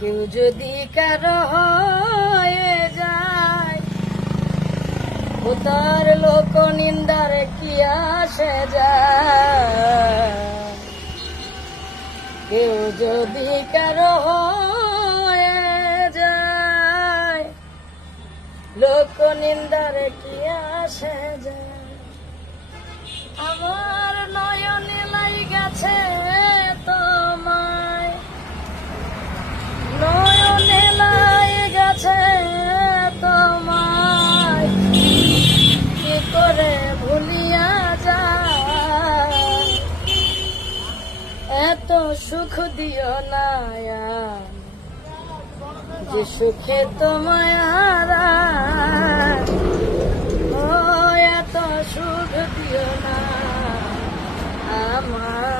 কেউ যদি কারো হয়ে যায় ও তার লোক নিন্দার কি আসে যায়। কেউ যদি কারো হয়ে যায় লোক নিন্দার কি আসে যায়। আমার নয়নে লাইগাছে তোমায়, নয়নে লাইগাছে তোমায়, কি করে ভুলিয়া যায়। এত সুখ দিও না যে সুখে তোমায় হারায়। ও এত সুখ দিও না আমার।